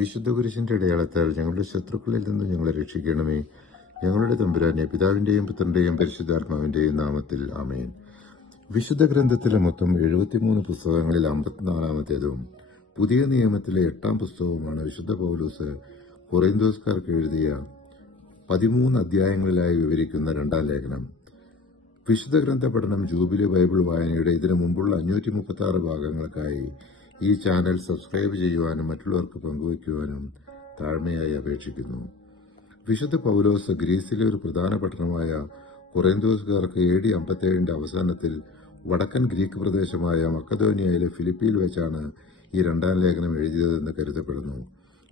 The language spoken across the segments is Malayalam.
വിശുദ്ധ കുരിശിന്റെ അടയാളത്താൽ ഞങ്ങളുടെ ശത്രുക്കളിൽ നിന്ന് ഞങ്ങളെ രക്ഷിക്കണമേ. ഞങ്ങളുടെ തമ്പുരാനെ, പിതാവിന്റെയും പുത്രന്റെയും പരിശുദ്ധാത്മാവിന്റെയും നാമത്തിൽ ആമേൻ. വിശുദ്ധ ഗ്രന്ഥത്തിലെ മൊത്തം 73 പുസ്തകങ്ങളിൽ 54-ാമത്തേതും പുതിയ നിയമത്തിലെ 8-ാം പുസ്തകവുമാണ് വിശുദ്ധ പൗലോസ് കൊറിന്തോസ്കാർക്ക് എഴുതിയ 13 അധ്യായങ്ങളിലായി വിവരിക്കുന്ന 2-ാം ലേഖനം. വിശുദ്ധ ഗ്രന്ഥ പഠനം ജൂബിലി ബൈബിൾ വായനയുടെ ഇതിനു മുമ്പുള്ള 536 ഭാഗങ്ങൾക്കായി ഈ ചാനൽ സബ്സ്ക്രൈബ് ചെയ്യുവാനും മറ്റുള്ളവർക്ക് പങ്കുവയ്ക്കുവാനും താഴ്മയായി അപേക്ഷിക്കുന്നു. വിശുദ്ധ പൗലോസ് ഗ്രീസിലെ ഒരു പ്രധാന പട്ടണമായ കൊറിന്തോസുകാർക്ക് AD 57 അവസാനത്തിൽ വടക്കൻ ഗ്രീക്ക് പ്രദേശമായ മക്കദോനിയയിലെ ഫിലിപ്പിയിൽ വെച്ചാണ് ഈ 2-ാം ലേഖനം എഴുതിയതെന്ന് കരുതപ്പെടുന്നു.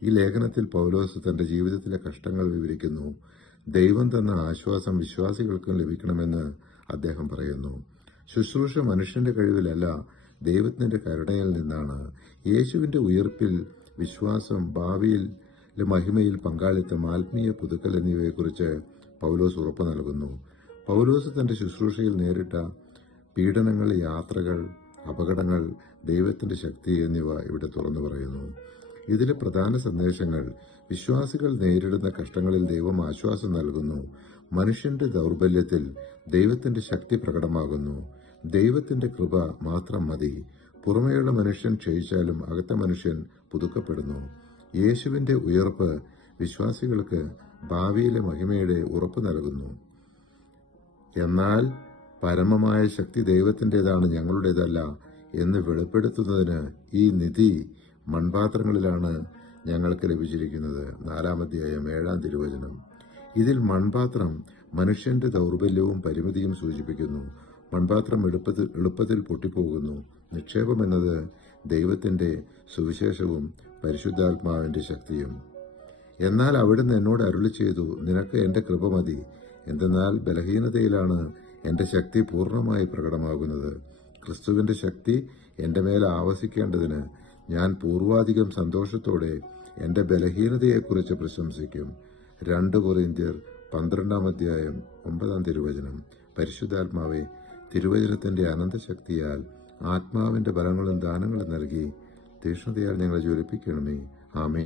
ഈ ലേഖനത്തിൽ പൗലോസ് തന്റെ ജീവിതത്തിലെ കഷ്ടങ്ങൾ വിവരിക്കുന്നു. ദൈവം തന്ന ആശ്വാസം വിശ്വാസികൾക്കും ലഭിക്കണമെന്ന് അദ്ദേഹം പറയുന്നു. ശുശ്രൂഷ മനുഷ്യന്റെ കഴിവിലല്ല, ദൈവത്തിന്റെ കരുണയിൽ നിന്നാണ്. യേശുവിന്റെ ഉയർപ്പിൽ വിശ്വാസം, ഭാവിയിൽ മഹിമയിൽ പങ്കാളിത്തം, ആത്മീയ പുതുക്കൽ എന്നിവയെക്കുറിച്ച് പൗലോസ് ഉറപ്പു നൽകുന്നു. പൗലോസ് തന്റെ ശുശ്രൂഷയിൽ നേരിട്ട പീഡനങ്ങൾ, യാത്രകൾ, അപകടങ്ങൾ, ദൈവത്തിന്റെ ശക്തി എന്നിവ ഇവിടെ തുറന്നു പറയുന്നു. ഇതിലെ പ്രധാന സന്ദേശങ്ങൾ: വിശ്വാസികൾ നേരിടുന്ന കഷ്ടങ്ങളിൽ ദൈവം ആശ്വാസം നൽകുന്നു. മനുഷ്യന്റെ ദൗർബല്യത്തിൽ ദൈവത്തിന്റെ ശക്തി പ്രകടമാകുന്നു. ദൈവത്തിന്റെ കൃപ മാത്രം മതി. പുറമേയുള്ള മനുഷ്യൻ ക്ഷയിച്ചാലും അകത്ത മനുഷ്യൻ പുതുക്കപ്പെടുന്നു. യേശുവിന്റെ ഉയർപ്പ് വിശ്വാസികൾക്ക് ഭാവിയിലെ മഹിമയുടെ ഉറപ്പ് നൽകുന്നു. എന്നാൽ പരമമായ ശക്തി ദൈവത്തിൻ്റെതാണ്, ഞങ്ങളുടേതല്ല എന്ന് വെളിപ്പെടുത്തുന്നതിന് ഈ നിധി മൺപാത്രങ്ങളിലാണ് ഞങ്ങൾക്ക് ലഭിച്ചിരിക്കുന്നത്. 4-ാം അധ്യായം 7-ാം തിരുവചനം. ഇതിൽ മൺപാത്രം മനുഷ്യന്റെ ദൗർബല്യവും പരിമിതിയും സൂചിപ്പിക്കുന്നു. മൺപാത്രം എളുപ്പത്തിൽ പൊട്ടിപ്പോകുന്നു. നിക്ഷേപം എന്നത് ദൈവത്തിന്റെ സുവിശേഷവും പരിശുദ്ധാത്മാവിന്റെ ശക്തിയും. എന്നാൽ അവിടുന്ന് എന്നോട് അരുളി ചെയ്തു, നിനക്ക് എന്റെ കൃപ മതി, എന്തെന്നാൽ ബലഹീനതയിലാണ് എന്റെ ശക്തി പൂർണ്ണമായി പ്രകടമാകുന്നത്. ക്രിസ്തുവിന്റെ ശക്തി എന്റെ മേൽ ആവസിക്കേണ്ടതിന് ഞാൻ പൂർവാധികം സന്തോഷത്തോടെ എന്റെ ബലഹീനതയെക്കുറിച്ച് പ്രശംസിക്കും. 2 കൊറിന്ത്യർ 12-ാം അധ്യായം 9-ാം തിരുവചനം. പരിശുദ്ധാത്മാവെ, തിരുവചനത്തിന്റെ അനന്തശക്തിയാൽ ആത്മാവിന്റെ ബലങ്ങളും ദാനങ്ങളും നൽകി തീക്ഷ്ണതയാൽ ഞങ്ങളെ ജ്വലിപ്പിക്കണമേ. ആമേൻ.